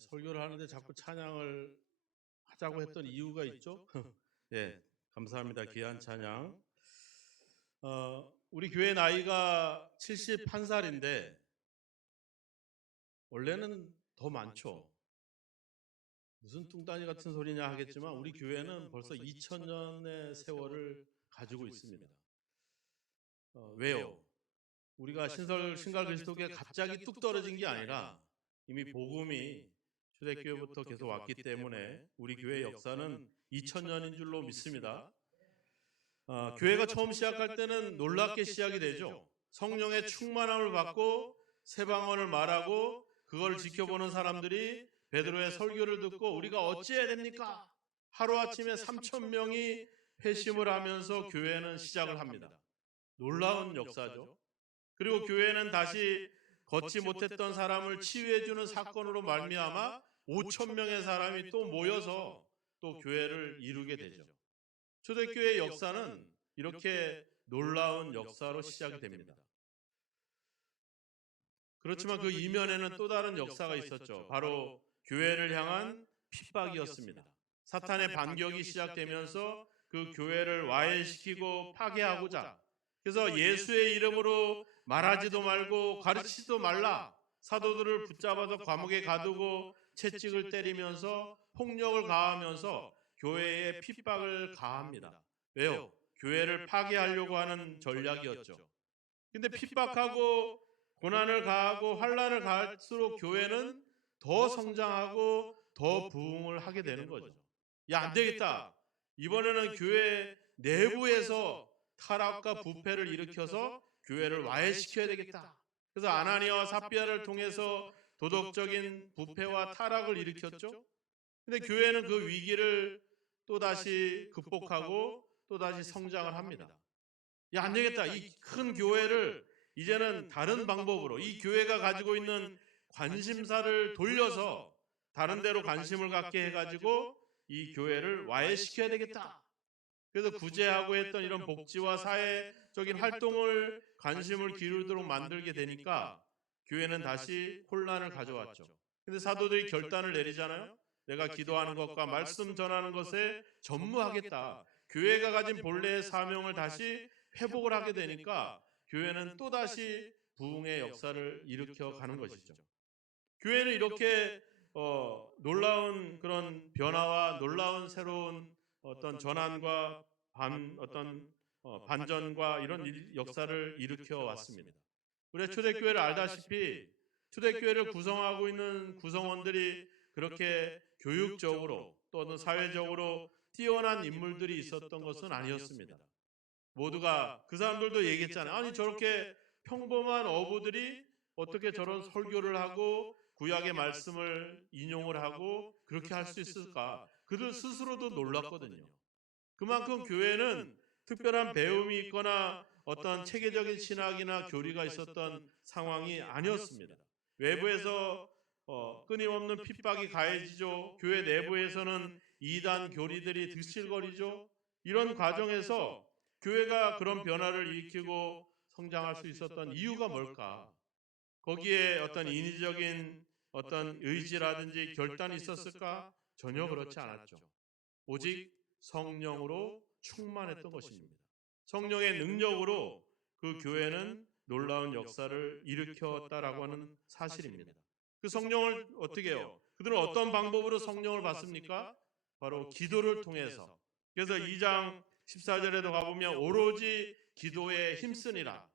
설교를 하는데 자꾸 찬양을 하자고 했던 이유가 있죠? 예, 감사합니다. 귀한 찬양. 우리 교회 나이가 71살인데 원래는 더 많죠. 무슨 뚱딴이 같은 소리냐 하겠지만 우리 교회는 벌써 2000년의 세월을 가지고 있습니다. 왜요? 우리가 신갈 그리스도교에 갑자기 뚝 떨어진 게 아니라 이미 복음이 초대교회부터 계속 왔기 때문에 우리 교회 역사는 2000년인 줄로 믿습니다. 교회가 처음 시작할 때는 놀랍게 시작이 되죠. 성령의 충만함을 받고 새 방언을 말하고 그걸 지켜보는 사람들이 베드로의 설교를 듣고 우리가 어찌해야 됩니까? 하루아침에 3000명이 회심을 하면서 교회는 시작을 합니다. 놀라운 역사죠. 그리고 교회는 다시 걷지 못했던 사람을 치유해주는 사건으로 말미암아 5000명의 사람이 또 모여서 또 교회를 이루게 되죠. 초대교회의 역사는 이렇게 놀라운 역사로 시작이 됩니다. 그렇지만 그 이면에는 또 다른 역사가 있었죠. 바로 교회를 향한 핍박이었습니다. 사탄의 반격이 시작되면서 그 교회를 와해시키고 파괴하고자, 그래서 예수의 이름으로 말하지도 말고 가르치지도 말라, 사도들을 붙잡아서 감옥에 가두고 채찍을 때리면서 폭력을 가하면서 교회에 핍박을 가합니다. 왜요? 교회를 파괴하려고 하는 전략이었죠. 근데 핍박하고 고난을 가하고 환난을 가할수록 교회는 더 성장하고 더 부흥을 하게 되는 거죠. 야, 안 되겠다. 이번에는 교회 내부에서 타락과 부패를 일으켜서 교회를 와해시켜야 되겠다. 그래서 아나니아와 삽비아를 통해서 도덕적인 부패와 타락을 일으켰죠. 근데 교회는 그 위기를 또다시 극복하고 또다시 성장을 합니다. 야, 안 되겠다. 이 큰 교회를 이제는 다른 방법으로 이 교회가 가지고 있는 관심사를 돌려서 다른 데로 관심을 갖게 해가지고 이 교회를 와해시켜야 되겠다. 그래서 구제하고 했던 이런 복지와 사회적인 활동을 관심을 기울이도록 만들게 되니까 교회는 다시 혼란을 가져왔죠. 근데 사도들이 결단을 내리잖아요. 내가 기도하는 것과 말씀 전하는 것에 전무하겠다. 교회가 가진 본래의 사명을 다시 회복을 하게 되니까 교회는 또다시 부흥의 역사를 일으켜 가는 것이죠. 교회는 이렇게 놀라운 그런 변화와 놀라운 새로운 어떤 전환과 반전과 이런 역사를 일으켜 왔습니다. 우리 초대교회를 알다시피 초대교회를 구성하고 있는 구성원들이 그렇게 교육적으로 또는 사회적으로 뛰어난 인물들이 있었던 것은 아니었습니다. 모두가 그 사람들도 얘기했잖아요. 아니, 저렇게 평범한 어부들이 어떻게 저런 설교를 하고 구약의 말씀을 인용을 하고 그렇게 할 수 있을까? 그들 스스로도 놀랐거든요. 그만큼 교회는 특별한 배움이 있거나 어떤 체계적인 신학이나 교리가 있었던 상황이 아니었습니다. 외부에서 끊임없는 핍박이 가해지죠. 교회 내부에서는 이단 교리들이 들실거리죠. 이런 과정에서 교회가 그런 변화를 일으키고 성장할 수 있었던 이유가 뭘까? 거기에 어떤 인위적인 어떤 의지라든지 결단이 있었을까? 전혀 그렇지 않았죠. 오직 성령으로 충만했던 것입니다. 성령의 능력으로 그 교회는 놀라운 역사를 일으켰다라고 하는 사실입니다. 그 성령을 어떻게 해요? 그들은 어떤 방법으로 성령을 받습니까? 바로 기도를 통해서. 그래서 2장 14절에도 가보면 오로지 기도에 힘쓰니라.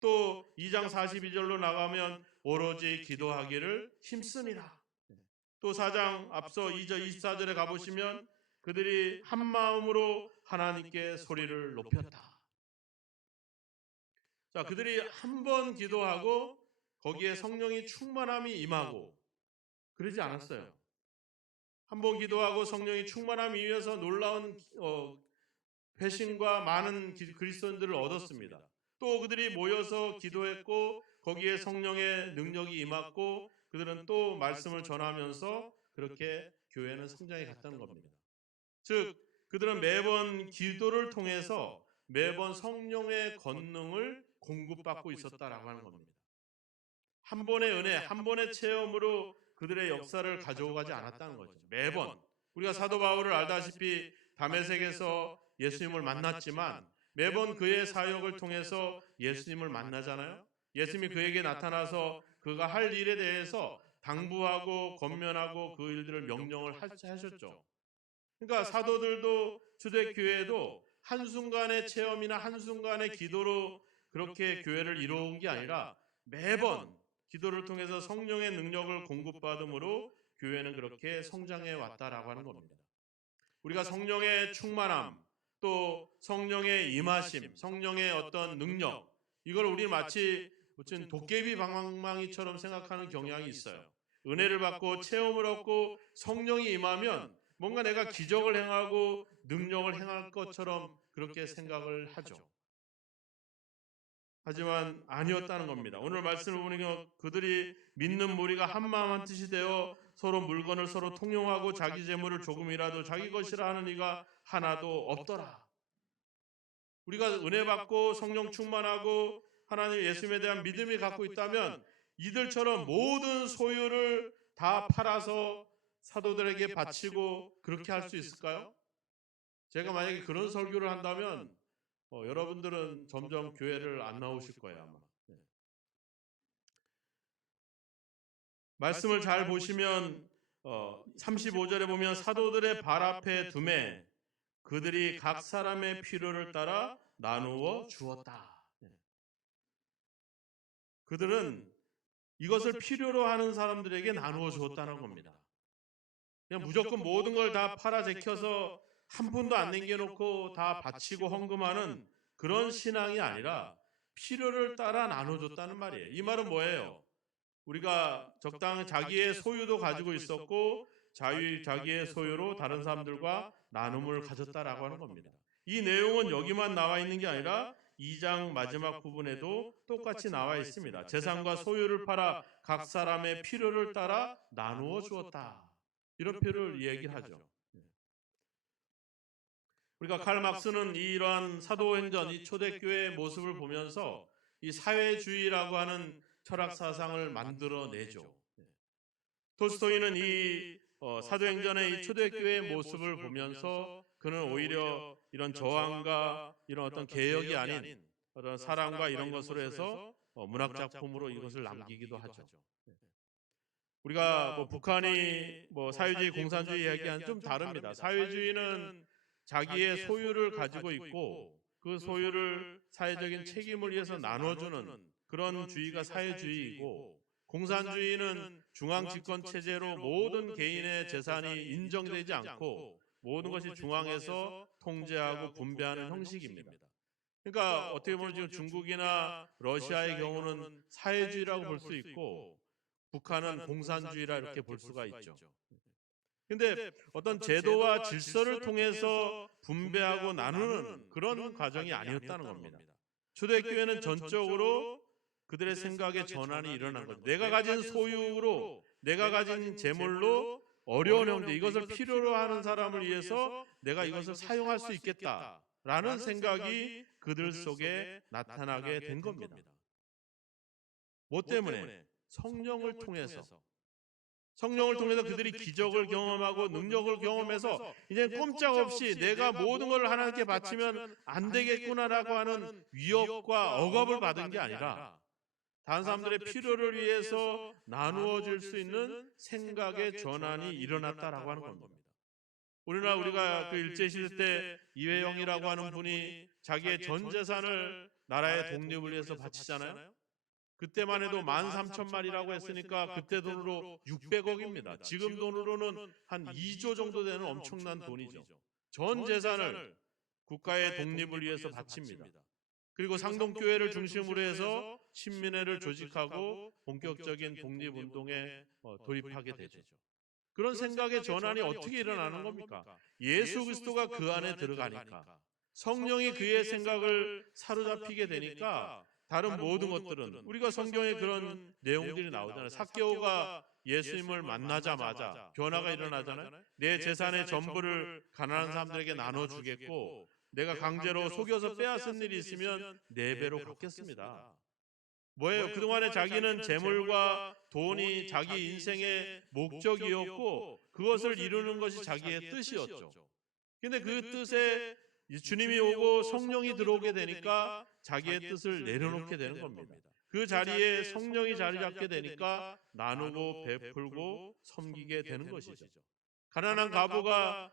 또 2장 42절로 나가면 오로지 기도하기를 힘쓰니라. 또 4장 앞서 2절 24절에 가보시면 그들이 한 마음으로 하나님께 소리를 높였다. 자, 그들이 한 번 기도하고 거기에 성령이 충만함이 임하고 그러지 않았어요. 한 번 기도하고 성령이 충만함이 임해서 놀라운 회심과 많은 그리스도인들을 얻었습니다. 또 그들이 모여서 기도했고 거기에 성령의 능력이 임했고 그들은 또 말씀을 전하면서 그렇게 교회는 성장해 갔다는 겁니다. 즉 그들은 매번 기도를 통해서 매번 성령의 권능을 공급받고 있었다라고 하는 겁니다. 한 번의 은혜, 한 번의 체험으로 그들의 역사를 가져오지 않았다는 거죠. 매번 우리가 사도 바울을 알다시피 다메섹에서 예수님을 만났지만 매번 그의 사역을 통해서 예수님을 만나잖아요. 예수님이 그에게 나타나서 그가 할 일에 대해서 당부하고 권면하고 그 일들을 명령을 하셨죠. 그러니까 사도들도 초대교회도 한순간의 체험이나 한순간의 기도로 그렇게 교회를 이루어온 게 아니라 매번 기도를 통해서 성령의 능력을 공급받음으로 교회는 그렇게 성장해 왔다라고 하는 겁니다. 우리가 성령의 충만함, 또 성령의 임하심, 성령의 어떤 능력, 이걸 우리 마치 무슨 도깨비 방망이처럼 생각하는 경향이 있어요. 은혜를 받고 체험을 얻고 성령이 임하면 뭔가 내가 기적을 행하고 능력을 행할 것처럼 그렇게 생각을 하죠. 하지만 아니었다는 겁니다. 오늘 말씀을 보니까 그들이 믿는 무리가 한마음 한뜻이 되어 서로 물건을 서로 통용하고 자기 재물을 조금이라도 자기 것이라 하는 이가 하나도 없더라. 우리가 은혜 받고 성령 충만하고 하나님 예수님에 대한 믿음이 갖고 있다면 이들처럼 모든 소유를 다 팔아서 사도들에게 바치고 그렇게 할 수 있을까요? 제가 만약에 그런 설교를 한다면 여러분들은 점점 교회를 안 나오실 거예요, 아마. 네. 말씀을 잘 보시면 35절에 보면 사도들의 발 앞에 두매 그들이 각 사람의 필요를 따라 나누어 주었다. 네. 그들은 이것을 필요로 하는 사람들에게 나누어 주었다는 겁니다. 그냥 무조건 모든 걸 다 팔아 제껴서 한 푼도 안 남겨놓고 다 바치고 헌금하는 그런 신앙이 아니라 필요를 따라 나눠줬다는 말이에요. 이 말은 뭐예요? 우리가 적당히 자기의 소유도 가지고 있었고 자기의 소유로 다른 사람들과 나눔을 가졌다라고 하는 겁니다. 이 내용은 여기만 나와 있는 게 아니라 2장 마지막 부분에도 똑같이 나와 있습니다. 재산과 소유를 팔아 각 사람의 필요를 따라 나누어 주었다. 이런 표현을 얘기하죠. 우리가 칼 막스는 이러한 사도행전, 이 초대교회의 모습을 보면서 이 사회주의라고 하는 철학 사상을 만들어내죠. 톨스토이는 이 사도행전의 이 초대교회의 모습을 보면서 그는 오히려 이런 저항과 이런 어떤 개혁이 아닌 어떤 사랑과 이런 것으로 해서 문학 작품으로 이것을 남기기도 하죠. 우리가 북한이 사회주의, 공산주의 이야기와는 좀 다릅니다. 사회주의는 자기의 소유를 가지고 있고 그 소유를 사회적인 책임을 위해서 나눠주는 그런 주의가 사회주의이고, 공산주의는 중앙집권 체제로 모든 개인의 재산이 인정되지 않고 모든 것이 중앙에서 통제하고 분배하는 형식입니다. 그러니까 어떻게 보면 지금 중국이나 러시아의 경우는 사회주의라고 볼 수 있고 북한은 공산주의라 이렇게 볼 수가 있죠. 근데 어떤 제도와 질서를 통해서 분배하고 나누는 그런 과정이 아니었다는 겁니다. 초대교회는 전적으로 그들의 생각의 전환이 일어난 거죠. 내가 가진 소유로, 내가 가진 재물로 어려운 형제, 이것을 필요로 하는 사람을 위해서 내가 이것을 사용할 수 있겠다라는 생각이 그들 속에 나타나게 된 겁니다. 뭐 때문에? 성령을 통해서 그들이 기적을 경험하고 능력을 경험해서 이제 꼼짝없이 내가 모든 걸 하나님께 바치면 안 되겠구나라고 하는 위협과 억압을 받은 게 아니라 다른 사람들의 필요를 위해서 나누어 줄 수 있는 생각의 전환이 일어났다라고 하는 겁니다. 우리가 그 일제시대 때 이회영이라고 하는 분이 자기의 전 재산을 나라의 독립을 위해서 바치잖아요. 그때만 해도 13,000마리라고 했으니까 그때 돈으로 600억입니다. 지금 돈으로는 한 2조 정도 되는 엄청난 돈이죠. 전 재산을 국가의 독립을 위해서 바칩니다. 그리고 상동교회를 중심으로 해서 신민회를 조직하고 본격적인 독립운동에 돌입하게 되죠. 그런 생각의 전환이 어떻게 일어나는 겁니까? 예수 그리스도가 그 안에 들어가니까, 성령이 그의 생각을 사로잡히게 되니까 다른 모든 것들은, 우리가 성경에 그런 내용들이 나오잖아요. 삭개오가 예수님을 만나자마자 변화가 일어나잖아요. 내 재산의 전부를 가난한 사람들에게 나눠주겠고 내가 강제로 속여서 빼앗은 일이 있으면 4배로 갚겠습니다. 뭐예요? 그동안에 자기는 재물과 돈이 자기 인생의 목적이었고 그것을 이루는 것이 자기의 뜻이었죠. 근데 그 뜻에 주님이 오고 성령이 들어오게 되니까 자기의 뜻을 내려놓게 되는 겁니다. 그 자리에 성령이 자리 잡게 되니까 나누고 베풀고 섬기게 되는 것이죠. 가난한 과부가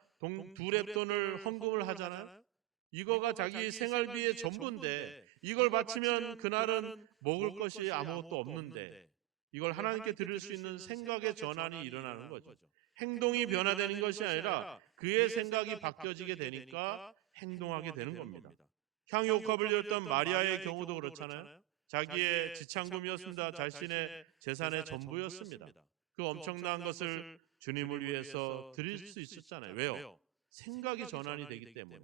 두 렙돈을 헌금을 하잖아요. 이거가 자기 생활비의 전부인데 이걸 바치면 그날은 먹을 것이 아무것도 없는데 이걸 하나님께 드릴 수 있는 생각의 전환이 일어나는 거죠. 행동이 변화되는 것이 아니라 그의 생각이 바뀌어지게 되니까 행동하게 되는 겁니다. 향유옥합을 드렸던 마리아의 경우도 그렇잖아요. 자기의 지창금이었습니다. 자신의 재산의 전부였습니다. 그 엄청난 것을 주님을 위해서 드릴 수 있었잖아요. 왜요? 생각이 전환이 되기 때문에.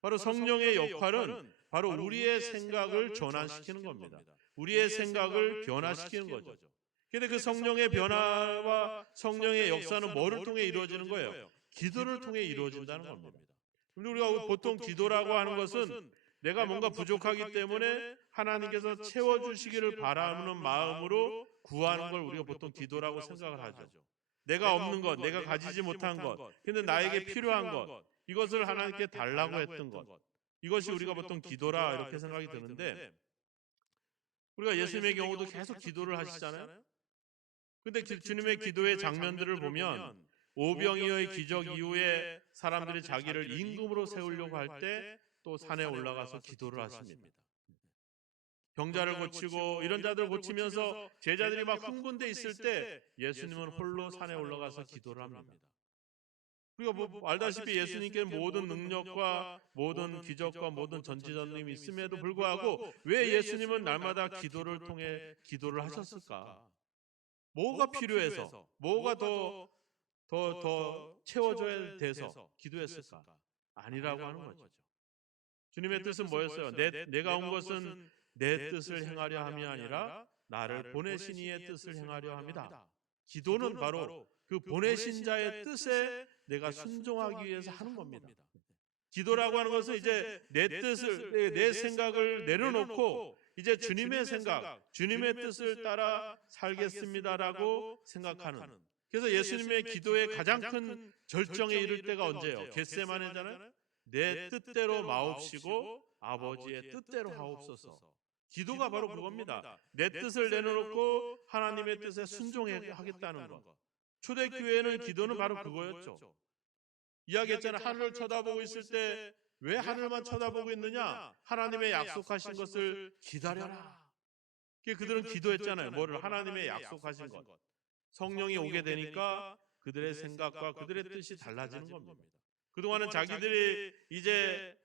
바로 성령의 역할은 바로 우리의 생각을 전환시키는 겁니다. 우리의 생각을 변화시키는 거죠. 그런데 그 성령의 변화와 성령의 역사는 뭐를 통해 이루어지는 거예요? 기도를 통해 이루어진다는 겁니다. 우리가 보통 기도라고 하는 것은 내가 뭔가 부족하기 때문에 하나님께서 채워주시기를 바라는 마음으로 구하는 걸 우리가 보통 기도라고 생각을 하죠. 내가 없는 것, 내가 가지지 못한 것, 근데 나에게 필요한 것, 이것을 하나님께 달라고 했던 것, 이것이 우리가 보통 기도라 이렇게 생각이 드는데 우리가 예수님의 경우도 계속 기도를 하시잖아요. 근데 주님의 기도의 장면들을 보면 오병이어의 기적 이후에 사람들이 자기를 임금으로 세우려고 할 때 또 산에 올라가서 기도를 하십니다. 병자를 고치고 이런 자들 고치면서 제자들이 막 흥분돼 있을 때 예수님은 홀로 산에 올라가서 기도를 합니다. 우리가 뭐 알다시피 예수님께 모든 능력과 모든 기적과 모든 전지전능이 있음에도 불구하고 왜 예수님은 날마다 기도를 통해 기도를 하셨을까? 뭐가 필요해서, 뭐가 더 채워줘야 돼서 기도했을까? 아니라고 하는 거죠. 주님의 뜻은 뭐였어요? 내가 온 것은 내 뜻을 행하려 함이 아니라 나를 보내신 이의 뜻을 행하려 함이다. 기도는 바로 그 보내신 자의 뜻에 내가 순종하기 위해서 하는 겁니다. 기도라고 하는 것은 이제 내 뜻을, 내 생각을 내려놓고 이제 주님의 생각, 주님의 뜻을 따라 살겠습니다라고 생각하는. 그래서 예수님의 기도의 가장 큰 절정에 이를 때가 언제예요? 겟세마네잖아요. 내 뜻대로 마옵시고 아버지의 뜻대로 하옵소서. 기도가 바로 그겁니다. 내 뜻을 내려놓고 하나님의 뜻에 순종하겠다는 것. 초대교회는 기도는 바로 그거였죠. 이야기했잖아요. 하늘을 쳐다보고 있을 때 왜 하늘만 쳐다보고 있느냐? 하나님의 약속하신 것을 기다려라. 그들은 기도했잖아요. 뭐를? 하나님의 약속하신 것. 성령이 오게 되니까 그들의 생각과 그들의 뜻이 달라지는 겁니다. 그동안은 자기들이 이제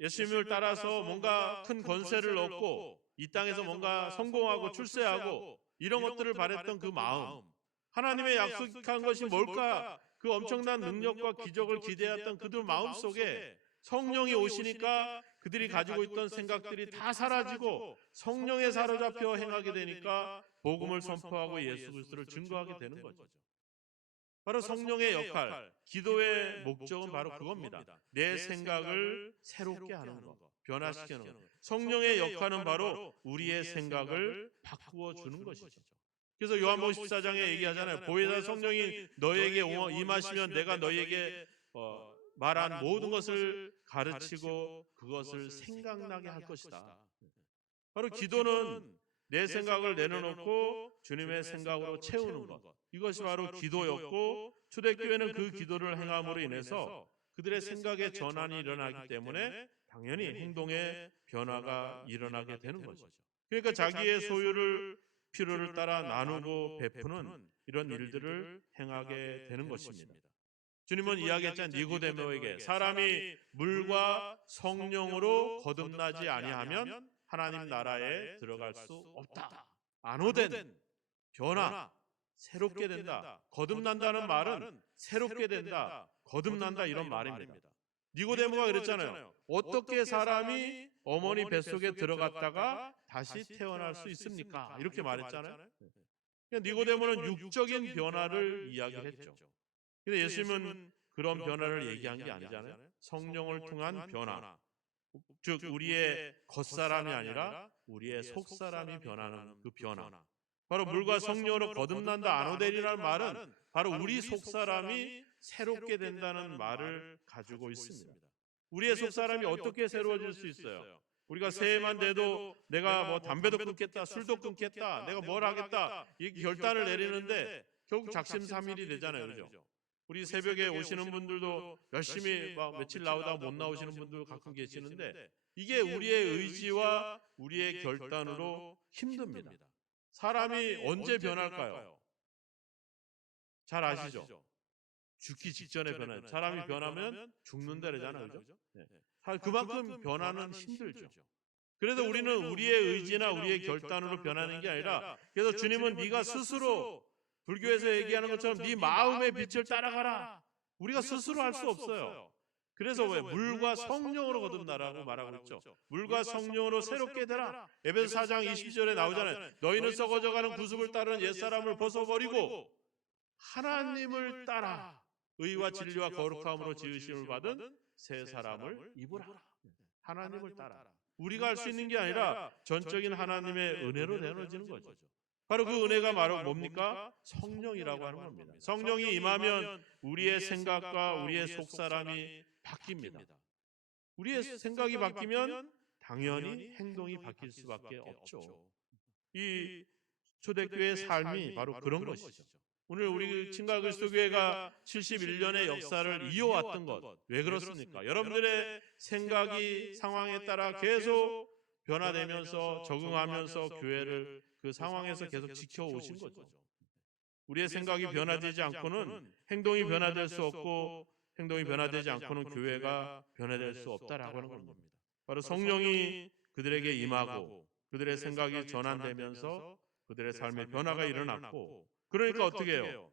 예수님을 따라서 뭔가 큰 권세를 얻고 이 땅에서 뭔가 성공하고 출세하고 이런 것들을 바랬던 그 마음, 하나님의 약속한 것이 뭘까? 그 엄청난 능력과 기적을 기대했던 그들 마음 속에 성령이 오시니까 그들이 가지고 있던 생각들이 다 사라지고 성령에 사로잡혀 행하게 되니까 복음을 선포하고 예수 그리스도를 증거하게 되는 거죠. 바로 성령의 역할, 기도의 목적은 바로 그겁니다. 내 생각을 새롭게 하는 것, 변화시키는 것. 성령의 역할은 바로 우리의 생각을 바꾸어 주는 것이죠. 그래서 요한복음 14장에 얘기하잖아요. 보혜사 성령이 너에게 임하시면 내가 너에게 말한 모든 것을 가르치고 그것을 생각나게 할 것이다. 바로 기도는 내 생각을 내려놓고 주님의 생각으로 채우는 것. 이것이 바로 기도였고 초대교회는 그 기도를 행함으로 인해서 그들의 생각의 전환이 일어나기 때문에 당연히 행동의 변화가 일어나게 되는 거죠. 그러니까 자기의 필요를 따라 나누고 베푸는 이런 일들을 행하게 되는 것입니다. 주님은 이야기했잖아요. 니고데모에게 사람이 물과 성령으로 거듭나지 아니하면 하나님 나라에 들어갈 수 없다. 안호된 변화, 새롭게 된다. 거듭난다는 말은 새롭게 된다, 거듭난다 이런 말입니다. 니고데모가 그랬잖아요. 어떻게 사람이 어머니 뱃속에 들어갔다가 다시 태어날 수 있습니까? 이렇게 말했잖아요. 니고데모는 육적인 변화를 이야기했죠. 근데 예수님은 그런 변화를 얘기한 게 아니잖아요. 성령을 통한 변화. 즉 우리의 겉사람이 아니라 우리의 속사람이 변하는 그 변화, 바로 물과 성령으로 거듭난다 아노델이라는 말은 바로 우리 속사람이 새롭게 된다는 말을 가지고 있습니다. 우리의 속사람이 어떻게 새로워질 수 있어요? 우리가 새해만 돼도 내가 뭐 담배도 끊겠다, 술도 끊겠다, 내가 뭘 하겠다 이 결단을 내리는데 결국 작심삼일이 되잖아요, 그죠? 우리 새벽에 오시는 분들도 열심히 막 며칠 나오다가 못 나오시는 분들 가끔 계시는데 이게 우리의 의지와 우리의 결단으로 힘듭니다. 사람이 언제 변할까요? 잘 아시죠? 죽기 직전에 변해요. 사람이 변하면 죽는다 그러잖아요, 그죠? 네. 그만큼 변화는 힘들죠. 그래도 우리는 우리의 의지나 우리의 결단으로 변하는 게 아니라, 그래서 주님은 네가 스스로, 불교에서 얘기하는 것처럼 네 마음의 빛을 따라가라. 우리가 스스로 할 수 없어요. 그래서 왜 물과 성령으로 거듭나라고 말하고 있죠. 물과 성령으로 새롭게 되라. 에베소 4장 20절에 나오잖아요. 너희는 썩어져가는 구습을 따르는 옛사람을 벗어버리고 하나님을 따라 의와 진리와 거룩함으로 지으심을 받은 새 사람을 입으라. 하나님을 따라. 우리가 할 수 있는 게 아니라 전적인 하나님의 은혜로 되어지는 거죠. 바로 그 은혜가 바로 뭡니까? 성령이라고 하는 겁니다. 성령이 임하면 우리의 생각과 우리의 속사람이 바뀝니다. 우리의 생각이 바뀌면 당연히 행동이 바뀔 수밖에 없죠. 이 초대교회의 삶이 바로 그런 것이죠. 오늘 우리 친가 그리스도교회가 71년의 역사를 이어왔던 것, 왜 그렇습니까? 여러분들의 생각이 상황에 따라 계속 변화되면서 적응하면서 교회를 그 상황에서 계속 지켜오신 거죠. 우리의 생각이 변화되지 않고는 행동이 변화될 수 없고, 행동이 변화되지 않고는 교회가 변화될 수 없다라고 하는 겁니다. 바로 성령이 그들에게 임하고 그들의 생각이 전환되면서 그들의 삶의 변화가 일어났고, 그러니까 어떻게 해요?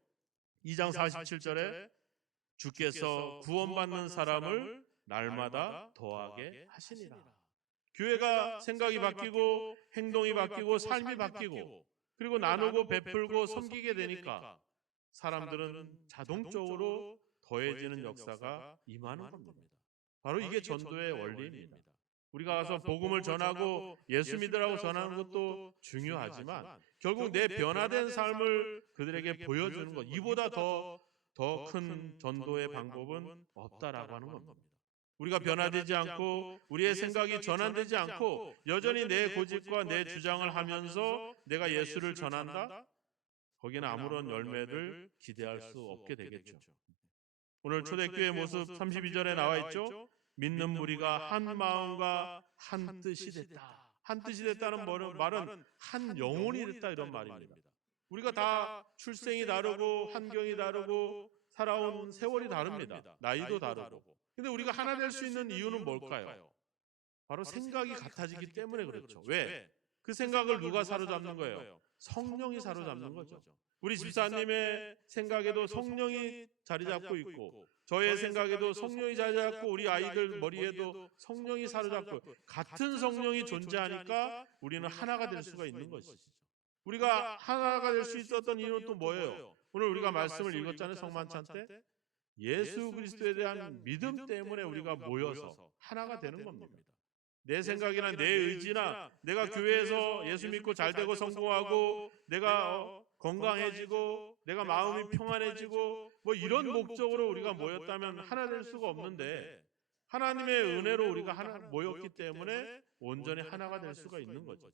2장 47절에 주께서 구원받는 사람을 날마다 더하게 하시니라. 교회가 생각이 바뀌고 행동이 바뀌고 삶이 바뀌고 그리고 나누고 베풀고 섬기게 되니까 사람들은 자동적으로 더해지는 역사가 임하는 겁니다. 바로 이게 전도의 원리입니다. 우리가 가서 복음을 전하고 예수 믿으라고 전하는 것도 중요하지만 결국 내 변화된 삶을 그들에게 보여주는 것, 이보다 더 큰 전도의 방법은 없다라고 하는 겁니다. 우리가 변화되지 않고 우리의 생각이 전환되지 않고 여전히 내 고집과 내 주장을 하면서 내가 예수를 전한다? 거기는 아무런 열매를 기대할 수 없게 되겠죠. 오늘 초대교회 모습 32절에 나와 있죠. 믿는 무리가 한 마음과 한 뜻이 됐다. 한 뜻이 됐다는 말은 한 영혼이 됐다 이런 말입니다. 우리가 다 출생이 다르고 환경이 다르고 살아온 세월이 다릅니다. 나이도 다르고. 근데 우리가 하나 될 수 있는 이유는 뭘까요? 바로 생각이 같아지기 때문에 그렇죠. 왜? 그 생각을 누가 사로잡는 거예요? 성령이 사로잡는 거죠. 우리 집사님의 생각에도 성령이 자리 잡고 있고 저의 생각에도 성령이 자리 잡고 우리 아이들 머리에도 성령이 사로잡고 같은 성령이 존재하니까 우리는 하나가 될 수가 있는 것이죠. 우리가 하나가 될 수 있었던 이유는 또 뭐예요? 오늘 우리가 말씀을 읽었잖아요. 성만찬 때. 예수 그리스도에 대한 믿음 때문에 우리가 모여서 하나가 되는 겁니다. 내 생각이나 내 의지나 내가 교회에서 예수 믿고 잘되고 성공하고 내가 건강해지고 내가 마음이 평안해지고 뭐 이런 목적으로 우리가 모였다면 하나 될 수가 없는데 하나님의 은혜로 우리가 하나 모였기 때문에 온전히 하나가 될 수가 있는 거죠.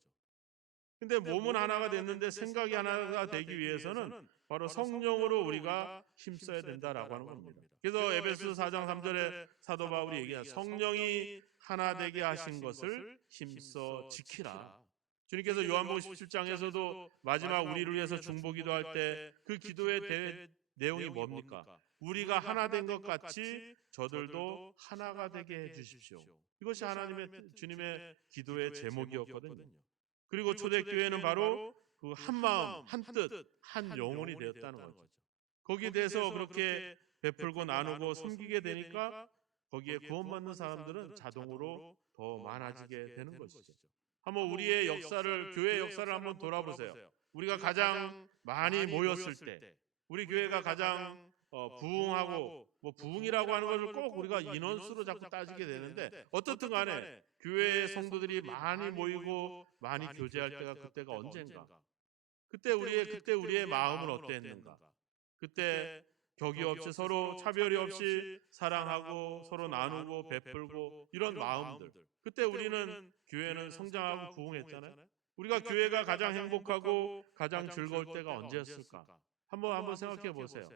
근데 몸은 하나가 됐는데 생각이 하나가 되기 위해서는 바로 성령으로 우리가 힘써야 된다라고 하는 겁니다. 그래서 에베소 4장 3절에 사도 바울이 얘기한 성령이 하나 되게 하신 것을 힘써 지키라. 주님께서 요한복음 17장에서도 마지막 우리를 위해서 중보기도 할 때 그 기도의 내용이 뭡니까? 우리가 하나 된 것 같이 저들도 하나가 되게 해 주십시오. 이것이 하나님의 주님의 기도의 제목이었거든요. 그리고 초대교회는 바로 그 한 마음, 한 뜻, 한 영혼이 되었다는 거죠. 거기에 대해서 그렇게 베풀고 나누고 섬기게 되니까 거기에 구원받는 사람들은 자동으로 더 많아지게 되는 것이죠. 한번 우리의 역사를, 교회의 역사를 한번 돌아보세요. 우리가 가장 많이 모였을 때, 우리 교회가 가장 부흥하고 뭐 부흥이라고 하는 것을 꼭 우리가 인원수로 자꾸 따지게 되는데 어떻든 간에 교회의 성도들이 많이 모이고 많이 교제할 그때가 언젠가? 그때 우리의 마음은 어땠는가? 그때 격이 없이 서로 차별이 없이 사랑하고 서로 나누고 베풀고 이런 마음들. 그때 우리는 교회는 성장하고 부흥했잖아요. 우리가 교회가 가장 행복하고 가장 즐거울 때가 언제였을까? 한번 생각해 보세요.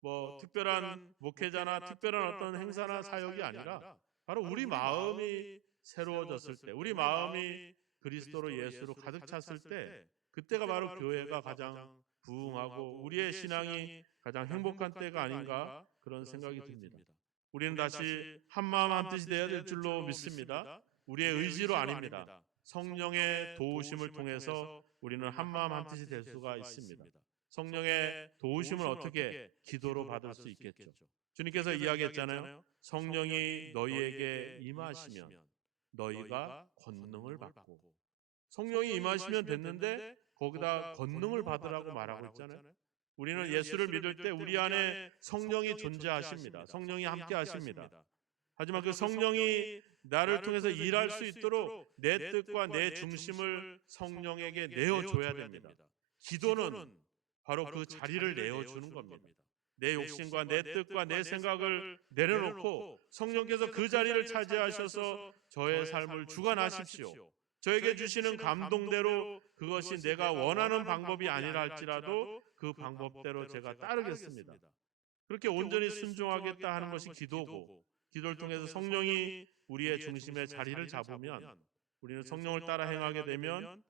뭐 특별한 목회자나 특별한 어떤 행사나 사역이 아니라 바로 우리 마음이 새로워졌을 때, 우리 마음이 그리스도로 예수로 가득 찼을 때, 그때가 바로 교회가 가장 부흥하고 우리의 신앙이 가장 행복한 때가 아닌가 그런 생각이 듭니다. 우리는 다시 한마음 한뜻이 되어야 될 줄로 믿습니다. 우리의 의지로 아닙니다. 성령의 도우심을 통해서 우리는 한마음 한뜻이 될 수가 있습니다. 성령의 도우심을 어떻게? 기도로 받을 수 있겠죠. 주님께서 이야기했잖아요. 성령이 너희에게 임하시면 너희가 권능을 받고. 성령이 임하시면 됐는데 거기다 권능을 받으라고 말하고 있잖아요. 우리는 예수를 믿을 때 우리 안에 성령이 존재하십니다. 성령이 함께 하십니다. 하지만 그 성령이 나를 통해서 일할 수 있도록 내 뜻과 내 중심을 성령에게 내어줘야 됩니다. 기도는 바로 그 자리를 내어주는 겁니다. 내 욕심과 내 뜻과 내 생각을 내려놓고 성령께서 그 자리를 차지하셔서 저의 삶을 주관하십시오. 저에게 주시는 감동대로 그것이 내가 원하는 방법이 아니라 할지라도 그 방법대로 제가 따르겠습니다. 그렇게 온전히 순종하겠다 하는 것이 기도고, 기도를 통해서 성령이 우리의 중심에 자리를 잡으면, 우리는 성령을 따라 행하게 되면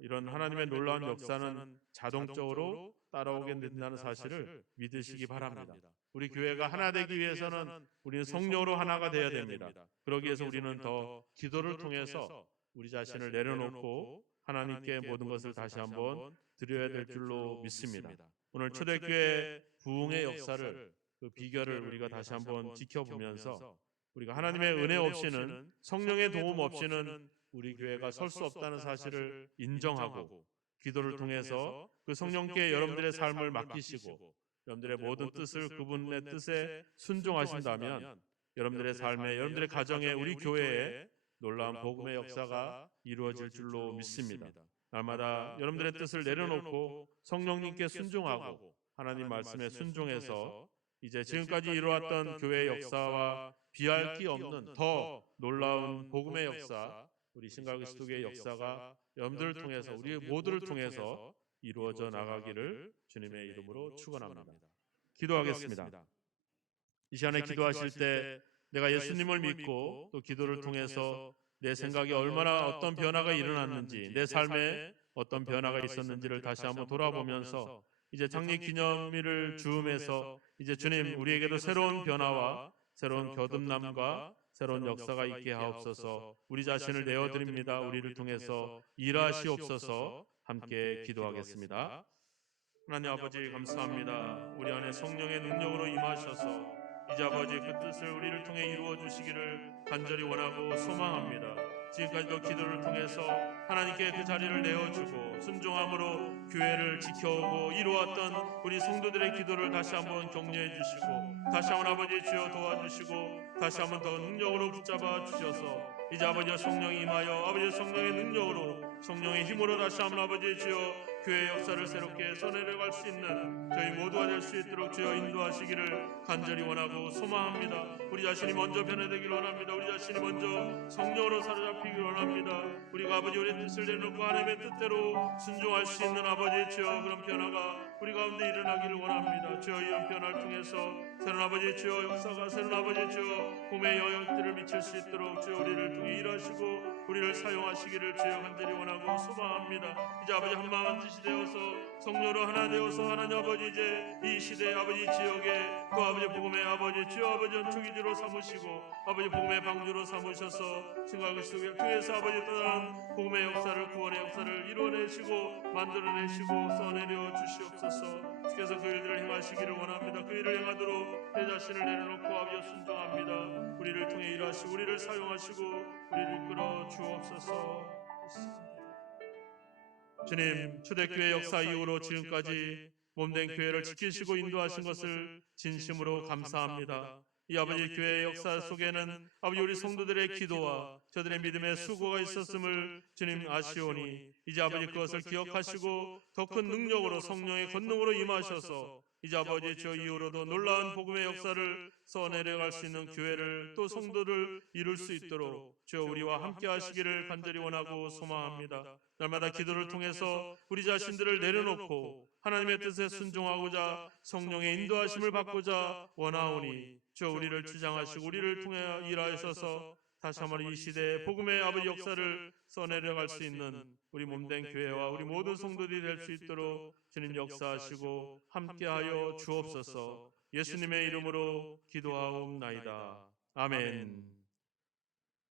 이런 하나님의 놀라운 역사는 자동적으로 따라오게 된다는 사실을 믿으시기 바랍니다. 우리 교회가 하나 되기 위해서는 우리는 성령으로 하나가 되어야 됩니다. 그러기 위해서 우리는 더 기도를 통해서 우리 자신을 내려놓고 하나님께 모든 것을 다시 한번 드려야 될 줄로 믿습니다. 오늘 초대교회 부흥의 역사를, 그 비결을 우리가 다시 한번 지켜보면서 우리가 하나님의 은혜 없이는, 성령의 도움 없이는 우리 교회가 설 수 없다는 사실을 인정하고 기도를 통해서 그 성령께 여러분들의 삶을 맡기시고 여러분들의 모든 뜻을 그분의 뜻에 순종하신다면 여러분들의 삶에, 여러분들의 가정에, 우리 교회에 놀라운 복음의 역사가 이루어질 줄로 믿습니다. 날마다 여러분들의 뜻을 내려놓고 성령님께 순종하고 하나님 말씀에 순종해서 이제 지금까지 이루어왔던 교회의 역사와 비할 기 없는 더 놀라운 복음의 역사, 우리 신갈그리스도교의 역사가 여러분들을 통해서, 우리 모두를 통해서 이루어져 나가기를 주님의 이름으로 축원합니다. 기도하겠습니다. 이 시간에 기도하실 때 내가 예수님을 믿고 또 기도를 통해서 내 생각에 얼마나 어떤 변화가 일어났는지, 내 삶에 어떤 변화가 있었는지를 다시 한번 돌아보면서 이제 장례 기념일을 즈음해서 이제 주님 우리에게도 새로운 변화와 새로운 거듭남과 새로운 역사가 있게 하옵소서. 우리 자신을 내어드립니다. 우리를 통해서 일하시옵소서. 함께 기도하겠습니다. 하나님 아버지 감사합니다. 우리 안에 성령의 능력으로 임하셔서 이제 아버지 그 뜻을 우리를 통해 이루어 주시기를 간절히 원하고 소망합니다. 지금까지도 기도를 통해서 하나님께 그 자리를 내어주고 순종함으로 교회를 지켜오고 이루었던 우리 성도들의 기도를 다시 한번 격려해 주시고 다시 한번 아버지 주여 도와주시고 다시 한번 더 능력으로 붙잡아 주셔서 이제 아버지와 성령이 임하여 아버지 성령의 능력으로, 성령의 힘으로 다시 한번 아버지 주여 교회의 역사를 새롭게 써내려갈 수 있는 저희 모두가 될 수 있도록 주여 인도하시기를 간절히 원하고 소망합니다. 우리 자신이 먼저 변화되기를 원합니다. 우리 자신이 먼저 성령으로 사로잡히기를 원합니다. 우리가 아버지 우리의 뜻을 내놓고 하나님의 뜻대로 순종할 수 있는 아버지 주여 그런 변화가 우리 가운데 일어나기를 원합니다. 주여 이런 변화를 통해서 새로운 아버지 주여 역사가, 새로운 아버지 주여 봄의 영향들을 미칠 수 있도록 주여 우리를 통해 일하시고 우리를 사용하시기를 주여 간절히 원하고 소망합니다. 이제 아버지 한마음 한뜻이 되어서 성령으로 하나 되어서 하나님 아버지 이제 이 시대의 아버지 지역에 또 아버지 복음의 아버지 주여 아버지 연초기지로 삼으시고 아버지 복음의 방주로 삼으셔서 신갈그리스도 교회에서 아버지 떠난 복음의 역사를, 구원의 역사를 이루어내시고 만들어내시고 써내려 주시옵소서. 주께서 그 일들을 행하시기를 원합니다. 그 일을 행하도록 내 자신을 내려놓고 아버지 순종합니다. 우리를 통해 일하시고 우리를 사용하시고 우리를 이끌어 주옵소서. 주님 초대교회 역사 이후로 지금까지 몸된 교회를 지키시고 인도하신 것을 진심으로 감사합니다. 이 아버지 교회의 역사 속에는 아버지 우리 성도들의 기도와 저들의 믿음의 수고가 있었음을 주님 아시오니 이제 아버지 그것을 기억하시고 더 큰 능력으로 성령의 권능으로 임하셔서 이제 아버지 저 이후로도 놀라운 복음의 역사를 써내려갈 수 있는 교회를 또 성도를 이룰 수 있도록 주여 우리와 함께 하시기를 간절히 원하고 소망합니다. 날마다 기도를 통해서 우리 자신들을 내려놓고 하나님의 뜻에 순종하고자 성령의 인도하심을 받고자 원하오니 주여 우리를 주장하시고 우리를 통해 일하셔서 다시 한번 이 시대에 복음의 아버지 역사를 써내려갈 수 있는 우리 몸된 교회와 우리 모든 성도들이 될 수 있도록 주님 역사하시고 함께하여 주옵소서. 예수님의 이름으로 기도하옵나이다. 아멘.